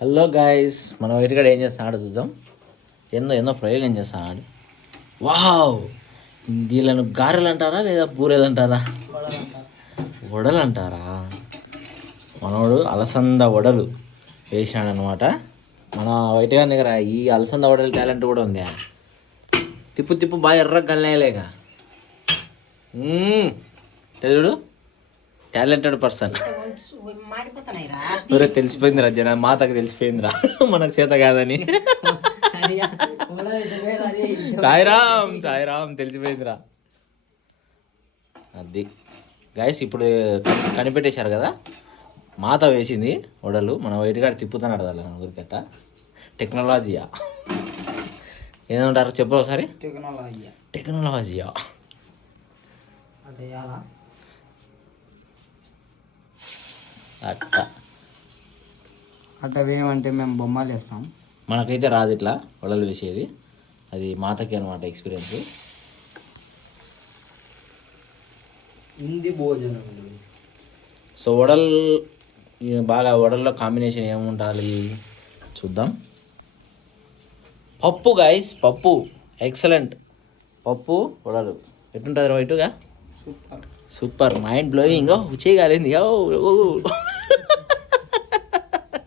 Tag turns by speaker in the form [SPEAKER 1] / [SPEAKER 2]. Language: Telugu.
[SPEAKER 1] హలో గాయస్ మనం వైట్గాడు ఏం చేస్తున్నాడు చూద్దాం. ఎన్నో ఎన్నో ప్రయోగం చేస్తున్నాడు. వావ్! దీళ్ళను గారెలు అంటారా లేదా బూరెలు అంటారా వడలు అంటారా మనోడు అలసంద వడలు వేసినాడు అనమాట మన వైట్గా దగ్గర ఈ అలసంద వడల టాలెంట్ కూడా ఉంది? తిప్పు తిప్పు బాగా ఎర్ర గల్లేలేక తెలుడు టాలెంటెడ్ పర్సన్. ఊరే తెలిసిపోయిందిరా జన మాతకు తెలిసిపోయిందిరా. మనకు చేత కాదని. సాయిరామ్ సాయిరామ్ తెలిసిపోయిందిరా. అది. గాయస్ ఇప్పుడు కనిపెట్టేశారు కదా? మాత వేసింది వడలు మన వైట్గాడు తిప్పుతున్నాడు కదా ఊరికట్ట. టెక్నాలజీయా? ఏమంటారు? చెప్పు ఒకసారి.
[SPEAKER 2] టెక్నాలజీ
[SPEAKER 1] టెక్నాలజీయా? అట్ట.
[SPEAKER 2] అట్ట వేయమంటే మేము బొమ్మలు వేస్తాం.
[SPEAKER 1] మనకైతే రాదు ఇట్లా వడలు వేసేది. అది మాతకి అనమాట ఎక్స్పీరియన్స్
[SPEAKER 2] హిందీ భోజనం
[SPEAKER 1] సో వడల్ బాగా వడల్లో కాంబినేషన్ ఏముండాలి? చూద్దాం. పప్పు గాయస్ పప్పు. ఎక్సలెంట్ పప్పు వడలు. ఎట్టుంటుంది వైటుగా?
[SPEAKER 2] సూపర్
[SPEAKER 1] సూపర్ మైండ్ బ్లోయింగ్ ఓ చేయగలిగింది